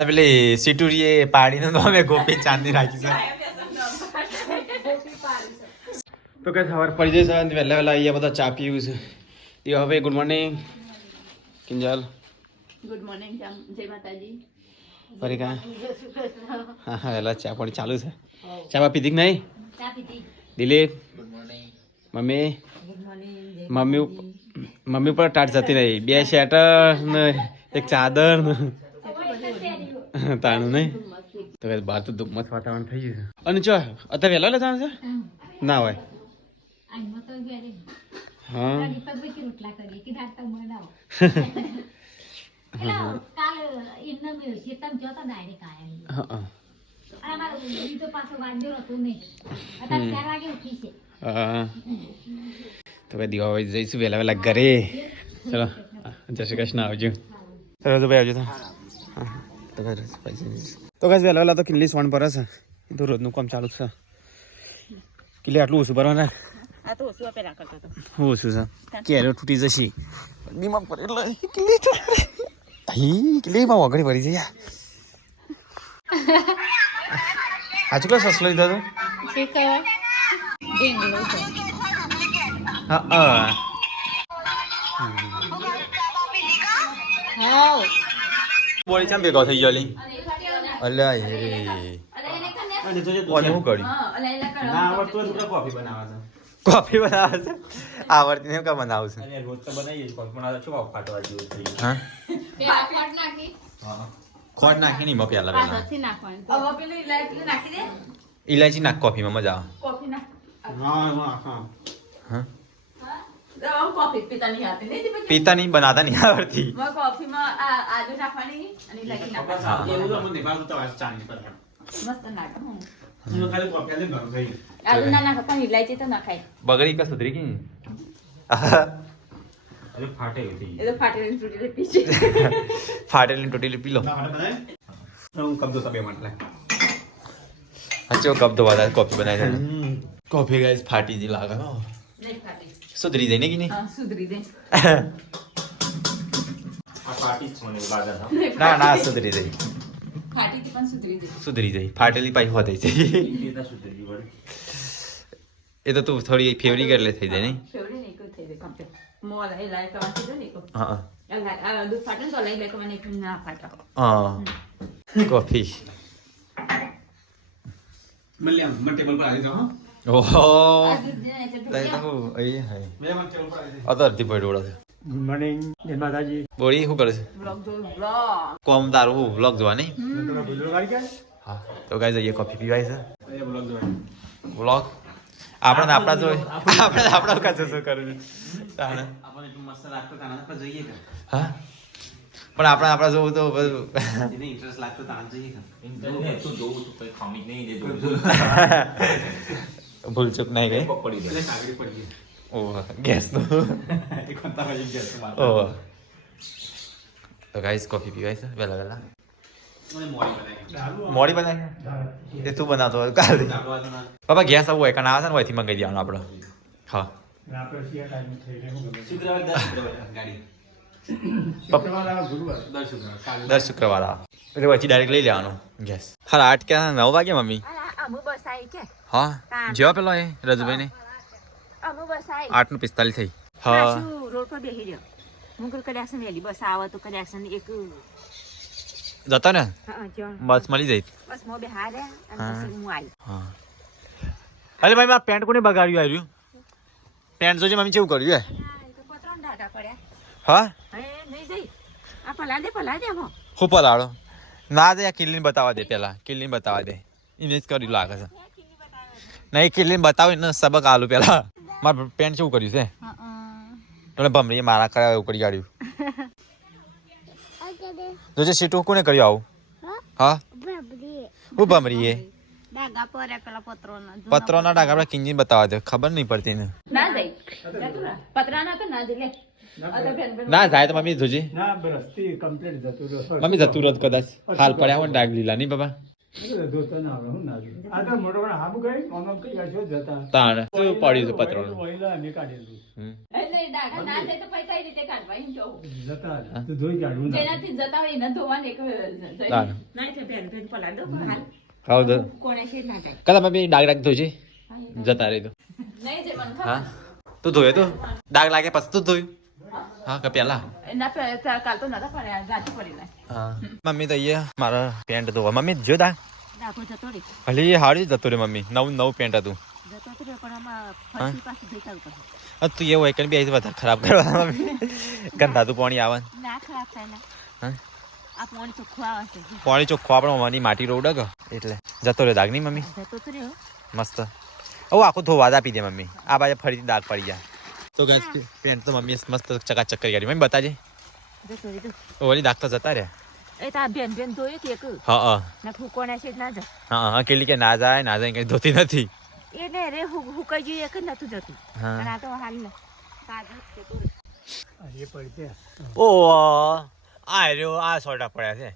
પેલી સિટુરીએ પાડીને તો અમે ગોપી ચાંદની રાખી છે તો કઈ ખબર પડી જશે વહેલા વહેલા અહીંયા બધા ચા પીવું છે એ હવે good morning Kinjal good morning જય માતાજી ફરી કા હા હા વહેલા ચા પાણી ચાલુ છે ચા પીધી કે નહીં Dilip good morning mummy mummy mummy પર ટાટ જતી રહી 2 શેટર ને એક ચાદર ને તાણું નહીં તો બહાર તો મસ્ત વાતાવરણ થઈ ગયું છે અને ચો અત્યારે વહેલા લેતા છે ના હોય હા તો કઈ દીવા જઈશું વહેલા વહેલા ઘરે ચલો જય શ્રી કૃષ્ણ આવજો તો ભાઈ આવજો તો કઈ વહેલા વહેલા તો કિલ્લી સોન પર છે તો રોજનું કામ ચાલુ છે કિલ્લી આટલું ઓછું ભરવાના ઓછું છે કેરો તૂટી જશે બીમાર પડે એટલે કિલ્લીમાં વગડી ભરી છે આજુ કઈ સસલો લીધો હતો બોલી કેમ ભેગો થઈ ગયો અલ્યા કોને શું કર્યું કોફી બનાવે છે આવડતી ને કા બનાવું છે રોજ તો બનાવીએ કોફી બનાવે છો ફાટવા જેવું થઈ હા ખોટ નાખી નહીં મપી આલા પેલા ઇલાયચી નાખ કોફીમાં મજા આવે કોફી નાખ હા કોફી પીતા નહીં બનાતા નહીં આવડતી કોફીમાં આદુ નાખવાની અને ઇલાયચી નાખવાની એવું તો મને બાજુ તો ચાંદી પર મસ્ત નાખ હું ખાલી કોફી લે ગરમ થઈ આદુ ના નાખ પણ ઇલાયચી તો નાખાય બગડી કા સુધરી ગઈ અરે ફાટે ગઈ એ તો ફાટેલી તૂટેલી પી છે ફાટેલી તૂટેલી પી લો હું કપ દો સબે માટલે અચ્છો કપ દો વાળા કોફી બનાવી છે કોફી ગાઈસ ફાટી જી લાગે હો નહીં ફાટી સુધરી જાય ને કે નહીં હા સુધરી જાય આ ફાટી જ મને લાગે ના ના સુધરી જાય ફાટી થી પણ સુધરી જાય ફાટેલી પાઈ હોતે છે એ તો સુધરી વળે એ તો તું થોડી ફેવરી એટલે થઈ જાય નહીં ફેવરી નહીં કોઈ થઈ જાય કમ્પ્લીટ મોલ એ લાઈક કરવાની છે ને કો હા આ દૂધ ફાટે તો લઈ લે તો મને ના ફાટા હા કોફી મલ્યામ મન ટેબલ પર આવી જાઓ હા ઓહો લઈ તો અહીં હે મે મન ટેબલ પર આવી અધર થી પડોડા છે ગુડ મોર્નિંગ જય માતાજી બોડી શું કરે છે વ્લોગ જો વ્લોગ કોમ તારું વ્લોગ જોવા નહીં હા તો ગાઈસ અહીંયા કોફી પીવાય છે એ વ્લોગ જોવા વ્લોગ આપણે આપણા જો આપણે આપણા કાચો શું કરું તાણે આપણે એટલું મસ્ત રાખતો તાણે આપણે જોઈએ કે હા પણ આપણે આપણા જોવું તો એને ઇન્ટરેસ્ટ લાગતો તાણે જોઈએ કે તો જોવું તો કોઈ ખામી નહીં દે ભૂલચૂક નહીં ગઈ પડી એટલે કાગડી પડી ઓહ ગેસ નો એક ઘંટા પછી ગેસ માર ઓહ તો ગાઈસ કોફી પીવાય છે વેલા વેલા મોડી બનાવી એ તું બનાવતો કાલે બાબા ગેસ આવું હોય કારણ આવે છે ને ઓયથી મંગાવી દેવાનું આપણે હા દર શુક્રવાર એટલે પછી ડાયરેક્ટ લઈ લેવાનું ગેસ હા 8 કે 9 વાગે મમ્મી હા જેવા પેલો એ રજુભાઈ ને 8:45 થઈ હા રોડ પર બેસી રહ્યો હું કદાચ વેલી બસ આવે તો કદાચ એક જતા ને બસ મળી જાય બસ મો બે હારે અને પછી હું આવી હા અરે ભાઈ મારા પેન્ટ કોને બગાડ્યું આવ્યું પેન્ટ જોજે મમ્મી કેવું કર્યું હે તો પતરાન ડાટા પડ્યા હા હે નહીં જઈ આ પલા દે હું પલાળો ના દે આ કિલ્લીને બતાવવા દે પેલા કિલ્લીને બતાવવા દે ઇમેજ કરી લાગે છે નહીં કિલ્લીને બતાવી ને સબક આલુ પેલા મારા પેન્ટ કેવું કર્યું છે તને ભમરી મારા કરાવે એવું કરી કાઢ્યું જોજે સીટું કોને કર્યું આવું હા હું ભમરી એ ડાગા પર પેલા પત્રોના ડાગા આપણે કિંજી બતાવવા દે ખબર નહીં પડતી ને ના જાય પતરાના તો ના દે ના જાય તો મમ્મી જોજે ના રસ્તી કમ્પ્લીટ જતું રહ્યો મમ્મી જતું રહ્યો કદાચ હાલ પડ્યા હોય ડાગ લીલા નહીં બાબા તાણ શું પડ્યું છે પતરો એટલે ડાઘા ના જાય તો પછી કઈ રીતે કાઢવા એમ કહું. જેનાથી જતા હોય એને ધોવાનું એક ખાવ તો કદા મમ્મી ડાગ રાખતો છે જતા રહી તો નહીં જવાનું હા તું ધોયો તો ડાગ લાગે પછી તું ધોયું હા કે પેલા એના કાલ તો નતા પડ્યા ગાંઠી પડી ના. હા મમ્મી તો અહીંયા મારા પેન્ટ ધોવા મમ્મી જો ડાગ ડાઘો જતો રહી ભલે એ હાડી જતો રે મમ્મી નવું પેન્ટ હતું જતો તો રહ્યો પણ આમાં ફરતી પાછી દેખાવું પડે. તું એવું એક બી વધારે ખરાબ કરવા મમ્મી ગંધાતું પાણી આવે ના ખરાબ થાય ને હા આ પાણી ચોખ્ખું આવે છે. પાણી ચોખ્ખું આપણે મમ્મી માટી રોડ કે એટલે જતો રહ્યો દાગ નહીં મમ્મી જતો તો રહ્યો મસ્ત ઓ આખું ધોવા આપી દે મમ્મી આ બાજુ ફરીથી દાગ પડી જાય તો ગાઈસ પેન્ટ તો મમ્મી મસ્ત ચકાચક કરી કાઢી મમ્મી બતાજે જતો રહ્યો ઓલી દાગ તો જતા રહ્યા એ તા બેન ધોયું કે એક હા ના ફૂકોના છે ના જા હા કેલી કે ના જાય કઈ ધોતી નથી એટલે રે હુકાઈ ગયું એક જ નતું જતું હા પણ આ તો હાલ ને કાગળ છે તો ઓ આ રહ્યો આ સોટા પડ્યા છે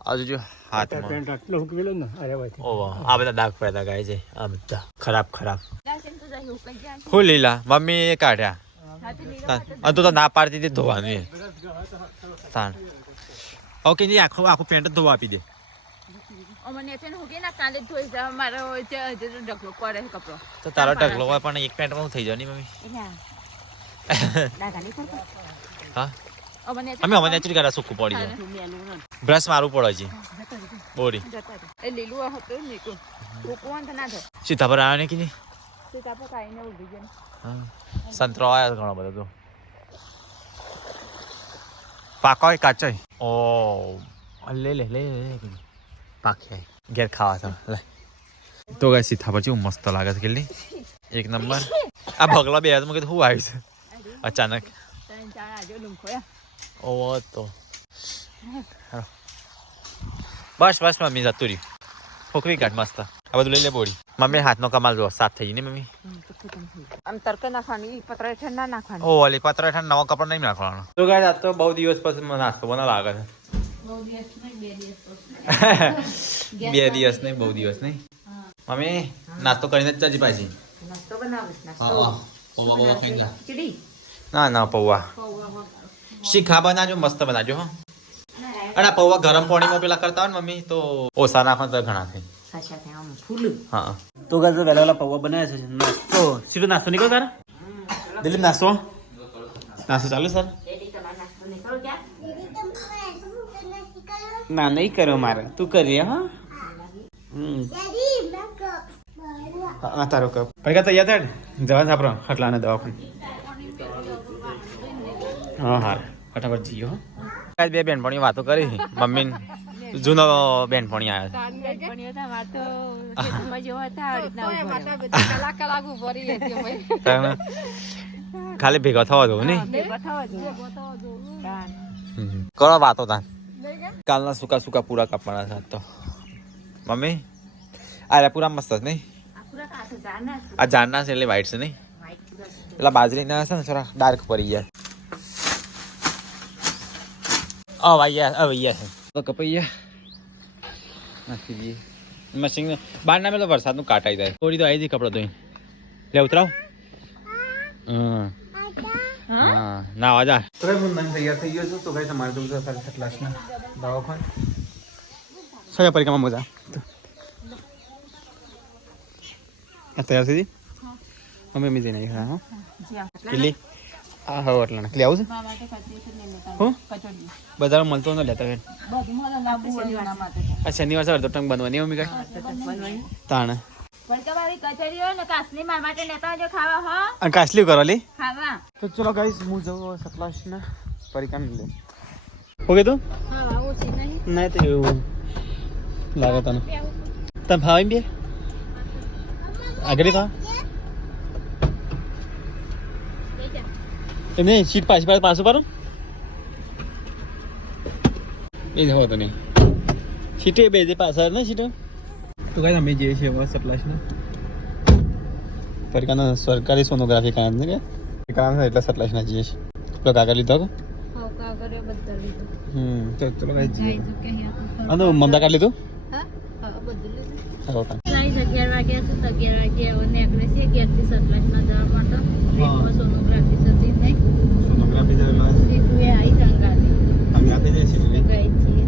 આજુ જો હાથમાં ઓહો આ બધા દાગ પડ્યા ગાય છે આ બધા ખરાબ હુકાઈ ગયા હું લીલા મમ્મી એ કાઢ્યા હાથી તું તો ના પાડતી હતી ધોવાનું એ તાણ ઓકે જી આખું પેન્ટ જ ધોવા આપી દે અમને છે ને હું કે ના કાલે જ ધોઈ જા મારો ઢગલો પડે કપડો તો તારો ઢગલો હોય પણ એક પેન્ટમાં હું થઈ જાય નહીં મમ્મી ડાઘાની પર હા અમને અમે નેચરી કાઢા સૂકું પડી જાય બ્રશ મારવું પડે છે બોરી એ લીલું હતું ને કો હુકવાન તો ના ધો સીધા પર આવ્યો ને કે નહીં સીતા પર કાઈને ઉભી ગયો હા સંતરો આવ્યા ઘણો બધો તો પાકો હોય કાચો ઓ લે પાકી ઘેર ખાવા તો લે તો ગાય સીધા પછી મસ્ત લાગે છે કેટલી એક નંબર આ ભગલા બે હાથમાં કીધું શું આવ્યું છે અચાનક ઓ તો બસ મમ્મી જતું રહ્યું ફોકરી કાઢ મસ્ત આ બધું લઈ લે બોડી મમ્મી હાથનો કમાલ જો સાફ થઈ ગઈ ને મમ્મી આમ તડકે નાખવાની પતરા હેઠળ ના નાખવાની ઓ ઓલી પતરા હેઠળ નવા કપડા નહીં નાખવાનો તો ગાય આ તો બહુ દિવસ પછી નાસ્તો બના લાગે છે બે દિવસ નહીં બહુ દિવસ નહીં મમ્મી નાસ્તો કરીને જ જજી પાછી નાસ્તો બનાવીશ હા પૌવા ખાઈ જા ખીચડી ના પૌવા શીખા બનાજો મસ્ત બનાજો હો અને પૌવા ગરમ પાણીમાં પેલા કરતા હોય ને મમ્મી તો ઓછા નાખો તો ઘણા થાય સાચા થાય આમ ફૂલ હા તો ગાય વહેલા વહેલા પૌવા બનાવ્યા છે નાસ્તો સીધો નાસ્તો નીકળો તારા દિલીપ નાસ્તો ચાલુ સર ના નહીં કર્યો મારે તું કરી હા હા તારો કપ પૈકા તૈયાર થાય ને જવા સાપરો ખટલાને દવાખાને હા હા ફટાફટ જઈએ હો બે બેનપણીઓ વાતો કરી મમ્મી જૂનો બેનપણી આવ્યો ખાલી ભેગા થવા દો ને કરો વાતો તા કાલના સુકા પૂરા કાપવાના છે તો મમ્મી આ પૂરા મસ્ત છે નહીં આ જાનના છે એટલે વ્હાઈટ છે નહીં પેલા બાજરીના છે ને થોડા ડાર્ક પડી ગયા અવૈયા છે તો કપૈયા નાખી દઈએ મશીન બહાર ના મેલો વરસાદનું કાટાઈ જાય થોડી તો આવી જઈ કપડો ધોઈ લે ઉતરાવ હા ના આજા તૈયાર થઈ ગયો છું તો ભાઈ તમારે તો ક્લાસના દવાખાને સયા પરીક્ષામાં મજા તૈયાર થઈ મમ્મી જઈને આવી હા કેટલી હા હવે એટલા નકલી આવું છે હું બજારમાં મળતો ન લેતા આ શનિવાર સવાર તો ટંગ બનવાની મમ્મી કઈ તાણે અને કાસલી કરો લી તો ચલો ગાઈસ હું જાઉં સતલાસના પરીક્ષા લે હો ગયું નહીં તો એવું લાગે તને તમે ભાવ બે આગળ ભાવ એમને સીટ પાછું પાડો એ જવા તો નહીં સીટે બે જે પાછળ ને સીટો તો કાંઈ અમે જઈએ છીએ સતલાસના પરીક્ષાના સરકારી સોનોગ્રાફી કામ ને કે કામ છે એટલે સતલાસના જઈએ છીએ પેલો કાગળ લીધો કે ચલો કાંઈ જઈએ અને મમતા કાર્ડ લીધું બધું લીધું. હવે સાઈઝ 11 વાગ્યા છે. 11 વાગે હવે નીકળે છે. 11 થી 27 જવા માટે સોનોગ્રાફી થતી નહીં. સોનોગ્રાફી જવા સીધું એ આવી ગંગાથી આપી દે છે ગઈ છીએ.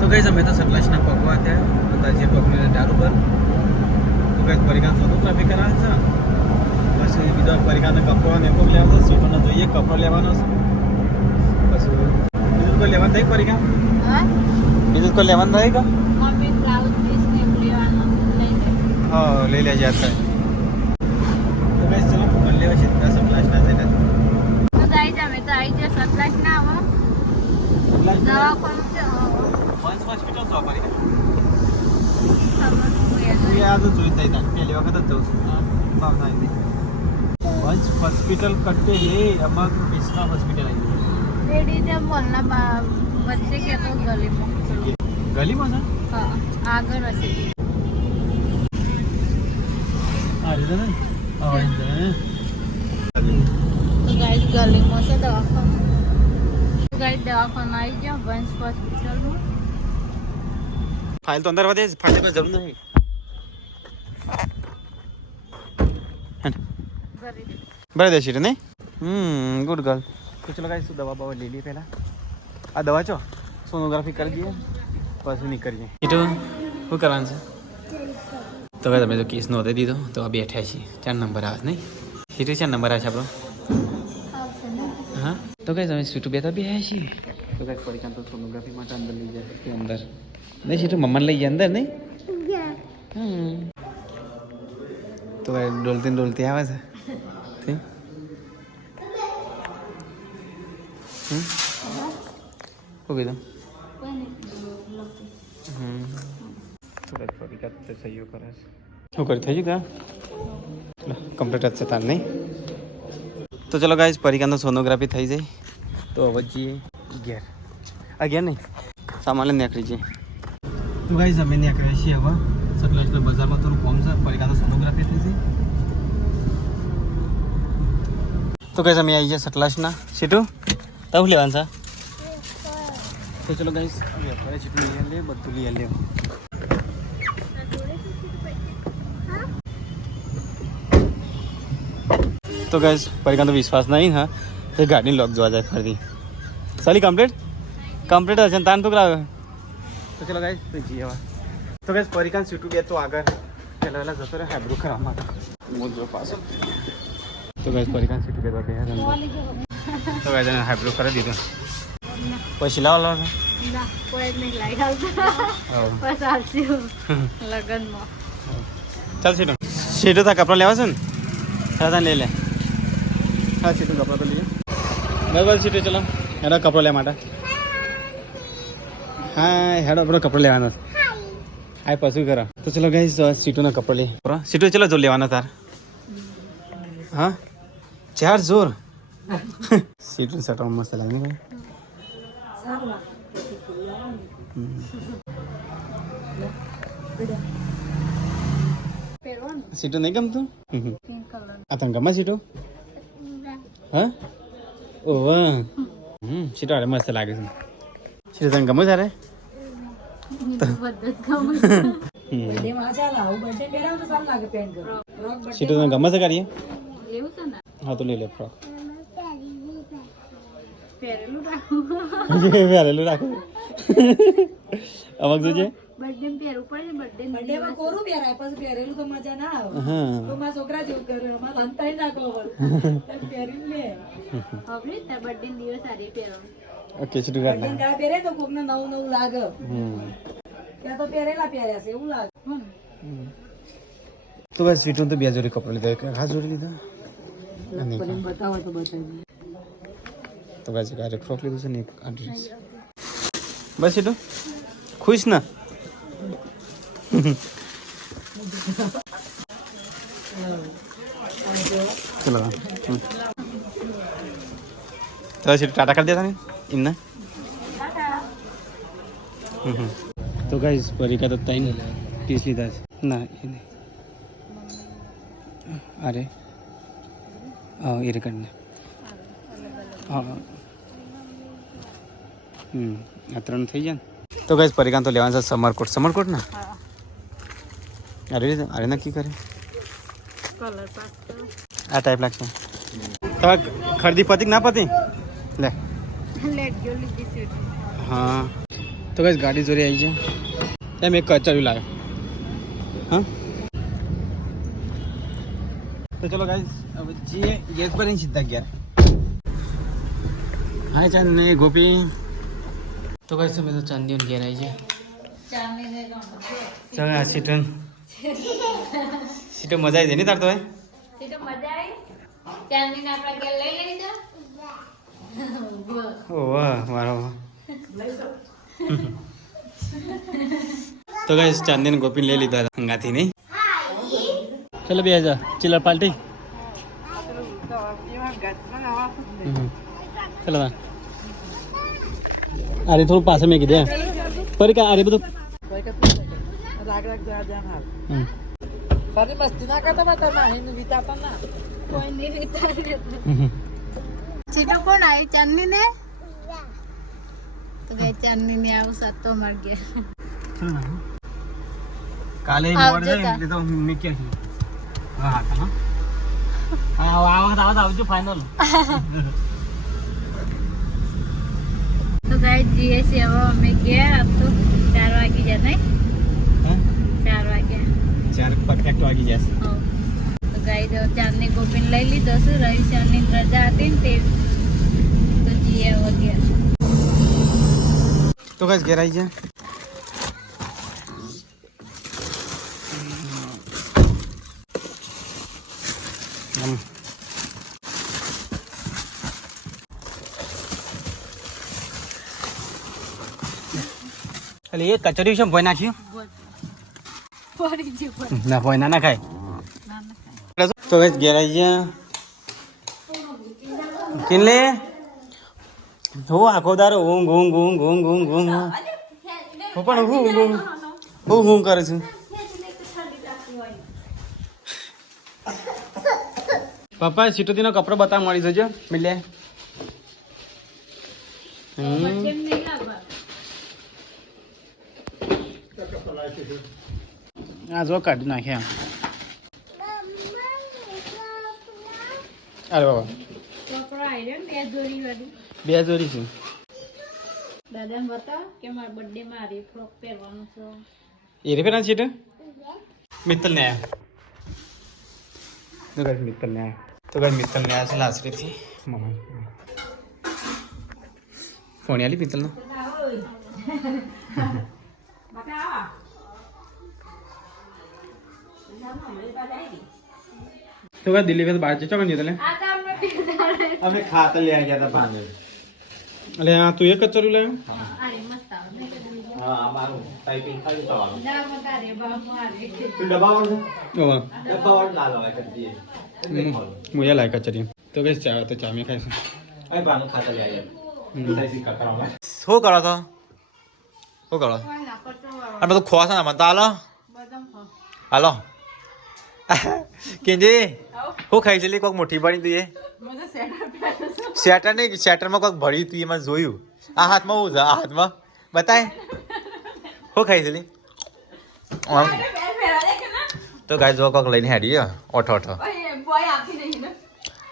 તો ગઈ અમે તો સતલાજના પગવા ત્યાં બધા જે પગને દારૂ પર તો કઈ પરિકાન સોનોગ્રાફી કરાવે છે. પછી બીજા પરિકાને કપડો ને એમ લેવાનો સીટોને જોઈએ કપડો લેવાનો છે. પછી બીજું કોઈ લેવાનું થઈ પરિકાન બીજું કોઈ લેવાનું થઈ કા મમ્મી બ્લાઉઝ પીસ ને લેવાનો લઈ હા લઈ લેજે અત્યારે. તો કઈ ચલો પકડ લેવા છે ત્યાં સતલાજના જઈને તો આવી જામે તો આવી જાય. સતલાજ ના આવો દવાખાનું છે. હોસ્પિટલ સો પરિકાન યાદ જોઈતા હતા પહેલી વખત જ જઉં છું ભાવના આવી વંશ હોસ્પિટલ કટ્ટે લે અમાર વિશ્વા હોસ્પિટલ આવી રેડી જે મોલના વચ્ચે કે તો ગલીમાં છે. હા આગળ હશે. આ રીતે ને આ રીતે તો ગાઈડ ગલીમાં છે દવાખાનું. ગાઈડ દવાખાનું આવી જાઓ વંશ હોસ્પિટલમાં. ફાઇલ તો અંદર વધે ફાઇલ કોઈ જરૂર નહીં. ભરી દે સીટ નહીં ગુડ ગર્લ. તો ચલો ગાઈસ દવા બવા લઈ લઈએ પહેલાં. આ દવા છો સોનોગ્રાફી કરી દઈએ પછી નહીં કરીએ. એટલું શું કરવાનું છે તો ભાઈ તમે તો કેસ નોંધી દીધો તો આ બેઠ્યા છીએ 4 નંબર આવે નહીં સીટું 4 નંબર આવે છે આપણો. હા તો કઈ તમે સીટું બે તો બેહ્યા છીએ તો કઈ પડી તો સોનોગ્રાફી માટે અંદર લઈ જાય કે અંદર નહીં સીટું મમ્માને લઈ જાય અંદર નહીં. તો ડોલતી ડોલતી આવે છે. શું કીધું સહીઓ કરે છે. શું કરી થઈ ગયું ચલો કમ્પ્લીટ જ છે તાર નહીં. તો ચલો ગાઈસ પરીક્ષાનો સોનોગ્રાફી થઈ જાય તો હવે જઈએ ઘેર. આ ઘેર નહીં સામાન નીકળી જઈએ. તો ગાઈસ અમે નીકળીએ છીએ હવે સતલાજના બજારમાં થોડું કોમ છે પરીક્ષાનો સોનોગ્રાફી થઈ જાય. તો ગાઈસ અમે આવી ગયા સતલાજના સીટું તવું લેવાનું છે. તો ચલો ગાઈસ હવે સીટું લઈ લે બધું લઈ લે. તો ગાઈસ પરીક્ષા તો વિશ્વાસ નહીં હા તો ગાડી લોક જોવા જાય ફરતી સાલી કમ્પ્લીટ હશે ને તાન તો કરાવે. તો ચલો ગાઈસ તો જઈએ હવે. તો ગાઈસ પરીક્ષા સીટું બે તો આગળ પહેલાં જતો રહે હાઇબ્રો કરવા માટે મોજો પાછો. તો ગાઈસ પરીક્ષા સીટું બે તો તો ગાઈસ એને હાઇબ્રો કરી દીધું પછી લાવો કોઈ નહીં લાઈ લગનમાં ચાલ સીટું તા કપડા લેવા છે ને હા લઈ લે. હા સીટું કપડા તો લઈએ બરાબર સીટું ચલો હેડો કપડો લેવા માટે. હા હેડો આપણો કપડો લેવાનો હા પછી કરો. તો ચલો ગાઈસ સીટુના કપડો લઈએ સીટું ચલો જો લેવાના તાર. હા 4 જોર સીટું સટવા મસ્ત લાગે ને સીટું નહીં ગમતું આ તને ગમે સીટું હા ઓહ સીટું અરે મસ્ત લાગે છે. સીટું તને ગમે તારે સીટું તને ગમે છે કરીએ હા તો લઈ લે ફ્રોક પહેરેલું રાખું અમુક જોજે બર્થડે પહેરવું પડે બર્થડે માં કોરું પહેરાય પછી પહેરેલું તો મજા ના આવે તો મારા છોકરા જેવું કરે અમારે અંતાઈ નાખો પહેરી લે હવે તાર બર્થડે દિવસ આજે પહેરવાનું. ઓકે સીટું કાઢ બર્થડે કાળ પહેરે તો કોકને નવું નવું લાગે ત્યાં તો પહેરેલા પહેર્યા છે એવું લાગે. તો બસ સીટું તો બે જોડી કપડા લીધા એક ખાસ જોડી લીધા બતાવો તો બતાવી તો બસ એક ફ્રોક લીધું છે ને એક આ ડ્રેસ બસ સીટું ખુશ ના ચલો તો સીટું ટાટા કરી દેતા ને એમને. તો ગાઈસ પરીક્ષા તો 3 પીસ લીધા છે ના એ નહીં અરે હા એ રેકર્ડ ને હા આ 3 થઈ જાય ને તો ગાઈસ પરિકાન તો લેવાનું છે સમરકોટ ને અરે નક્કી કરે કલર પાસ આ ટાઈપ લાગશે તમે ખરીદી પતી ના પતી લે લેટ જો લીધી છે હા તો ગાઈસ ગાડી જોડે આવી છે એમ એક કચરું લાવ્યો હા તો ચલો ગાઈસ હવે જે ગેસ પર સીધા ગયા હા ચાંદ ને ગોપી તો ગાઈસ અમે તો ચાંદી ઘેર આવી છે ચાંદી ને ચાલ આ સીટો મજા આવી જાય ને તાર તો તે તો મજા આવી ચાંદી ને આપણા ઘેર લઈ લીધા ઓ વાહ મારો તો ગાઈસ ચાંદી ને ગોપી લઈ લીધા હંગાથી નહીં ચલો 2000 ચિલ્લર પાર્ટી ચલો અરે થોડું પાસે મેં કીધે ફરી કા અરે બધું ફરી મસ્તી ના કરતા તમે એને વિતાતા ના કોઈ નહીં વિચારે સીટો કોણ આવી ચાંદની ને તો ગઈ ચાંદની ને આવું સાત તો માર ગયા કાલે મોડ જાય એટલે તો મેં કે હા હા આ વખત આવજો ફાઇનલ તો ગાઈસ જીએ છે હવે અમે ગયા अब तो 4 વાગી જાય નહીં હા 4 વાગ્યા 4 પરફેક્ટ વાગી જશે તો ગાઈસ ચાંદની ગોપીને લઈ લીધો છે રવિશાની રજા હતી ને તે તો જીએ વગેરે તો ગાઈસ ઘેર આવી જાય એટલે એ કચરી છે ભોય નાખ્યું પડી ગયું ના ભોય ના ખાય તો ગાઈસ ઘેર આવી ગયા કિનલે હો આખો દારો ઊંઘ ઊંઘ ઊંઘ ઊંઘ ઊંઘ ઊંઘ હું પણ ઊંઘ ઊંઘ ઊંઘ ઊંઘ કરે છું પપ્પા સીટોતીનો કપડો બતાવ મળી જજો મિલે આ જો કાઢી નાખ્યા અરે બાબા કપડા આવી ને બે જોડી વાળી બે જોડી છે દાદાને બતાવ કે મારા બર્થડે માં આ ફ્રોક પહેરવાનું છે એ રેપેના સીટ મિત્તલ ને આયા તો ગાઈસ મિત્તલ ને આયા છે લાસરીથી મમ્મા ફોન આલી મિત્તલનો તો ગાઈસ દિલ્હી में बाहर चौकन जीतले આ તો આપણે અમે ખાતર ले आ गया था पानी अरे हां तू एक कचरू ले આરે મસ્ત આવે हां हमारो टाइपिंग खाली करवानो ના બતા રે બાપ મારે तू डब्बा वाला डब्बा वाला डाल लगा कर दिए मुझे लाइक कचरी तो गाइस चाय तो चाय में खाई अरे पानी खाता ले आया ऐसी करता हूं हो करा था हो करा કોઈ ના કરતો આ બધું ખોસા ના મતા હાલો બદામ ખા હાલો કેંજી હું ખાઈ છેલી કોક મોટી પડી તું એ મને સેટર પહેરે છે શેટર નહીં શેટરમાં કોક ભર્યું તું એમાં જોયું આ હાથમાં હું છે આ હાથમાં બતાય હું ખાઈ છેલી આમ તો ગાય જો કોક લઈને હેડી ઓઠો ઓઠો બોય આપી નહીં ને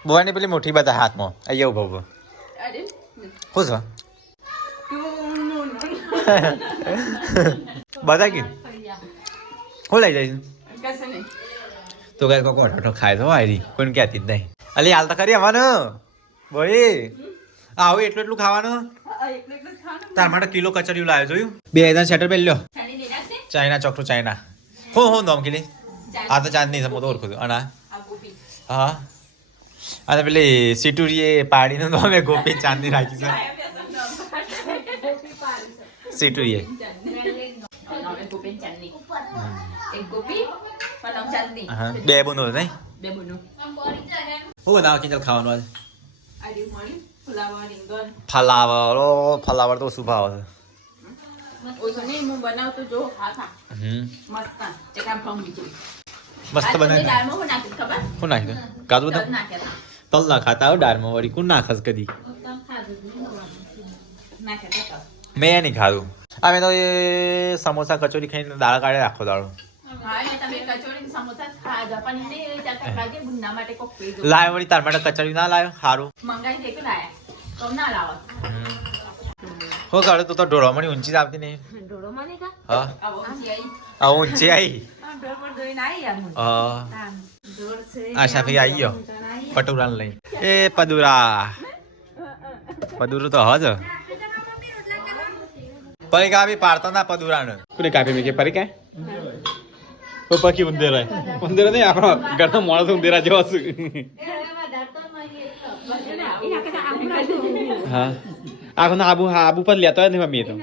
બોવાની પેલી મોટી બતાય હાથમાં અહીંયા ઉભો ઉભો અરે શું છે બતા કે હું લઈ જઈશ કશે નહીં તો ગાય કોક ઓઠો ઓઠો ખાય તો આયરી કોઈને કહેતી જ નહીં અલી હાલ તો ખરી આવવાનું બોય આવું એટલું ખાવાનું એકલું એકલું ખાવાનું તાર માટે કિલો કચરિયું લાવ્યો જોયું 2000 સેટર પહેરી લ્યો છાડી દેના છે ચાઇના ચોકટું ચાઇના હું નોમ કીલી આ તો ચાંદની સમો તો ઓળખું છું અને આ ગોપી હા અને પેલી સિટુરીએ પાડીનું નામે ગોપી ચાંદની રાખી છે સિટુરીએ ગોપી ચાંદની એક ગોપી પણ ચાંદની હા બે બનો નહીં બે બોનું હું બનાવ કિંજલ ખાવાનું આજે આડી મળી ફુલાવા રીંગણ ફલાવર તો શું ભાવ છે ઓછો નહીં હું બનાવતો જો હા મસ્ત ચકા ફમ બીજું મસ્ત બનાવી દાળમાં હું નાખી ખબર કોણ નાખ્યું કાજુ તલ બધા નાખ્યા તલ ના ખાતા દાળમાં વળી કોણ નાખસ કદી ખાધું નાખ્યા મેં નહીં ખાધું અમે તો એ સમોસા કચોરી ખાઈને દાળ કાઢે આખો દાડો લાવ્યો વળી તાર માટે કચોરી ના લાવ્યો સારું હું કાઢું તું તો ઢોળવા મળી ઊંચી જ આવતી નહીં હા આ ઊંચી આવી આશા ભાઈ આવી ગયો પટુરા લઈ એ પદુરા પદુરું તો હજ પરી કાપી પાડતા ના પદુરા ને કોને કાપી મેં કે પરી કાંઈ પપ્પા ઉંદેરા ઉંદેરા નહીં આપણો ઘરના માણસ ઉંદેરા જેવા છે હા આખો આબુ આબુ પર લેતો નહીં મમ્મી તો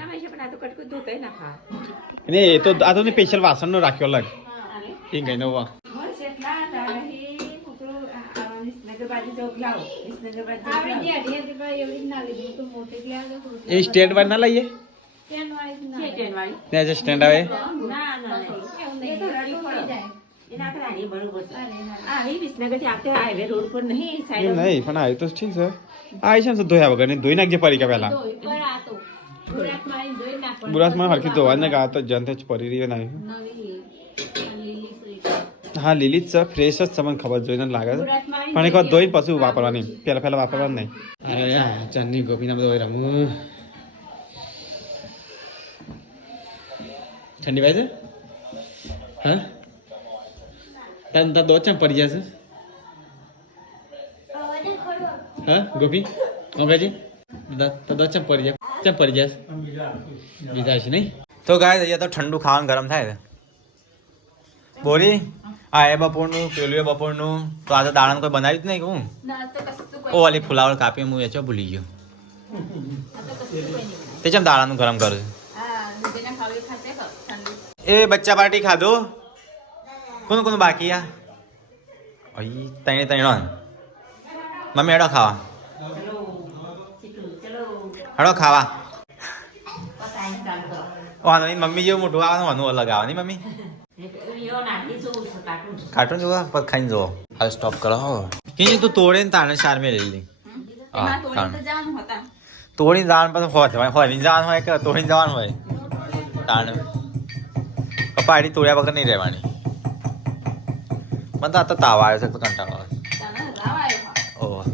ને એ તો આ તો સ્પેશિયલ વાસણ નો રાખ્યો અલગ એ કઈ નવા એ સ્ટેન્ડ વાળી ના લઈએ ને જે સ્ટેન્ડ આવે નહીં પણ આવી તો ઠીક છે આવી છે ને ધોયા વગર ધોઈ નાખજે પરીકા પહેલા બુરાસમાં હરખી ધોવા ને ગા તો જંત જ પરી રહી ના હા લીલી જ છે ફ્રેશ જ છે મને ખબર જોઈને લાગે છે પણ એક વાર ધોઈને પછી વાપરવાની પહેલા વાપરવાની નહીં અરે ચાંદની ગોપીના બધું રમું ઠંડી વાય છે હા તાર દો ચમ પડી જશે હા ગોપી ઓગાજી તો દો ચમ પડી જશે બીજા છે નહીં તો ગાય અહીંયા તો ઠંડુ ખાવાનું ગરમ થાય છે બોરી આ એ બપોરનું પેલું એ બપોરનું તો આજે દાણાનું કોઈ બનાવ્યું જ નહીં હું ઓ વાલી ફુલાવર કાપી હું વેચો ભૂલી ગયો તે ચમ દાણાનું ગરમ કરું એ બચ્ચા પાર્ટી ખાધો કોનું બાકી આ અહીં ત્રણ મમ્મી હેડો ખાવા વાંધો નહીં મમ્મી જેવું મોટું આવવાનું વાનું અલગ આવે નહીં મમ્મી કાર્ટૂન જોવા પછી ખાઈને જોવો હાલ સ્ટોપ કરો કે તું તોડે ને તાણે ચાર મેં લઈ લી તોડીને જવાનું પછી હોય જવાનું હોય કે તોડીને જવાનું હોય તાણે પાડી તોડ્યા વગર નહીં રહેવાની મને તો આ તો તાવ આવ્યો છે તો કંટાળો આવે ઓહ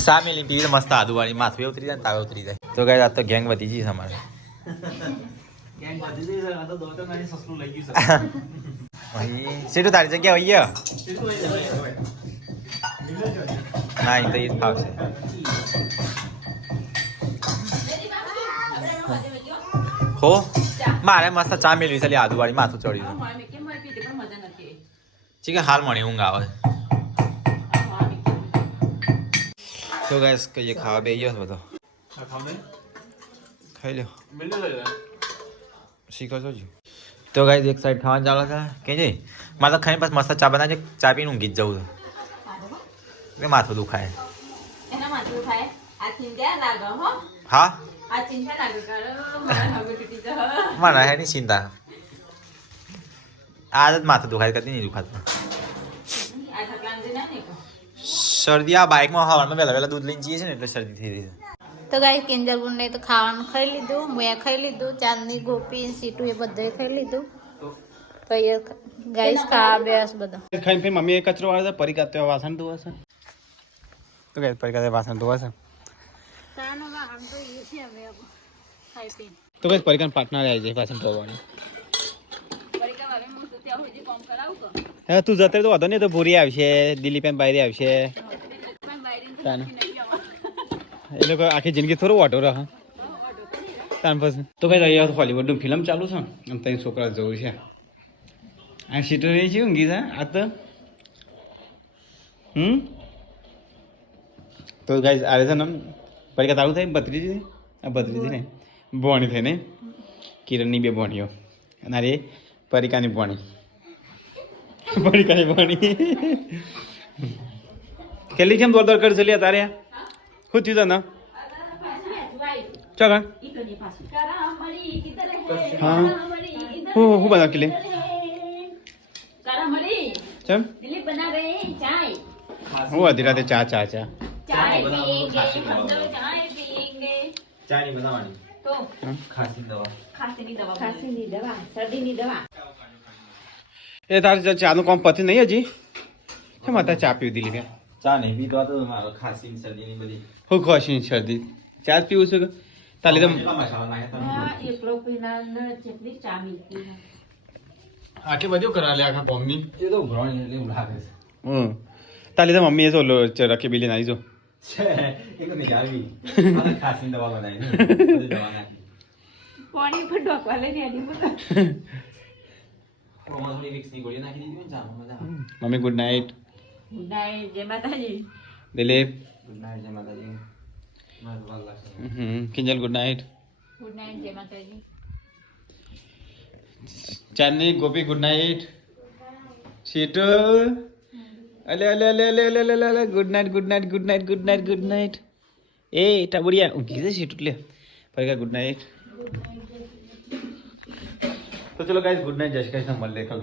સામે લીધી મસ્ત આદુવાળી માથું ઉતરી જાય તાવે ઉતરી જાય તો ગાય આ તો ગેંગ વધી જઈશ અમારે સીટું તારી જગ્યા હોય ના તો એ ફાવશે હો મારે મસ્ત ચા મેળવી છે આદુવાળી માથું ચડ્યું ઠીક હાલ મળી ઊંઘ આવે તો ગાઈસ કહીએ ખાવા બે ગયો બધો ખાઈ લો શીખો છો તો ગાઈસ એક સાઈડ ખાવાનું ચાલે છે કે છે મારે તો ખાઈને પાછું મસ્ત ચા બનાવજે ચા પીને ઊંઘી જ જવું છે માથું દુખાય હા મને એની ચિંતા આજ જ માથું દુખાય કદી નહીં દુખાતું શરદી આ બાઇકમાં હવામાં વહેલા દૂધ લઈને જઈએ છે ને એટલે શરદી થઈ રહી છે તો ગાય કેન્જલ ગુંડે તો ખાવાનું ખાઈ લીધું મુયા ખાઈ લીધું ચાંદની ગોપી સીટું એ બધે ખાઈ લીધું તો એ ગાઈસ ખાવા બેસ બધા ખાઈને ફિર મમ્મી કચરો વાળે છે પરી કાતે વાસણ ધોવા છે તો ગાઈસ પરી કાતે વાસણ ધોવા છે તો ગાઈસ પરીકાન પાર્ટનર આવી જાય વાસણ ધોવાની હા તું જતે તો વાંધો નહીં તો ભૂરી આવશે દિલીપ એમ બાયરી આવશે એ લોકો આખી જિંદગી થોડું વાટો રહે તાન પછી તો કઈ અહીંયા હોલીવુડનું ફિલ્મ ચાલુ છે આમ ત્યાં છોકરા જવું છે આ સીટો રહી છે ઊંઘી છે આ તો ગાઈસ આ છે ને પરીક્ષા ચાલુ થાય ભત્રીજી આ ભત્રીજી ને ભોણી થઈને કિરણની બે ભોણીઓ અને અરે પરીકાની ભોણી પરીકાની ભોણી કેટલી કેમ દોડ દોડ કરી ચલી તારે શું થયું તને ચાલ હા હું બનાવ કે લે ચમ હું અધી રાતે ચા ચા ચા ચાની બનાવવાની તો ખાંસીની દવા ખાંસીની દવા શરદીની દવા એ તારે ચાનું કામ પતી નહીં હજી કેમ અત્યારે ચા પીવી દીધી કે ચા નહીં પીતો તો મારો ખાંસી શરદીની બધી હું ખોશી શરદી ચા જ પીવું છું કે તાલી તો કેટલા મસાલા નાખ્યા તમે એકલો પીનાર જેટલી ચા મીઠી આટલી બધું કરા લે આખા કોમની એ તો ઉઘરાણી એટલે એવું લાગે તાલી તો મમ્મીએ જો રખી બિલી નાખી જો છે એક નહીં આવી ખાંસીની દવા બનાવી બધી દવા નાખી પાણી પર ઢોકવા લઈને આડી બધા ઓમાં થોડી વિક્સની ગોળી નાખી દીધી ને ચામાં મજા આવે. મમ્મી ગુડ નાઇટ નાઈ જય માતાજી દિલીપ ગુડ નાઇટ જય માતાજી મારું વાર લાગશે Kinjal good night good night જય માતાજી ચાંદની ગોપી ગુડ નાઇટ સીટુ અલે અલે અલે અલે અલે અલે અલે good night good night good night good night good night એ ટાબુડિયા ઊંઘી છે સીટુ લે ફરી ગુડ નાઇટ तो चलो गाइस गुड नाइट जय श्री कृष्ण मल्ले कल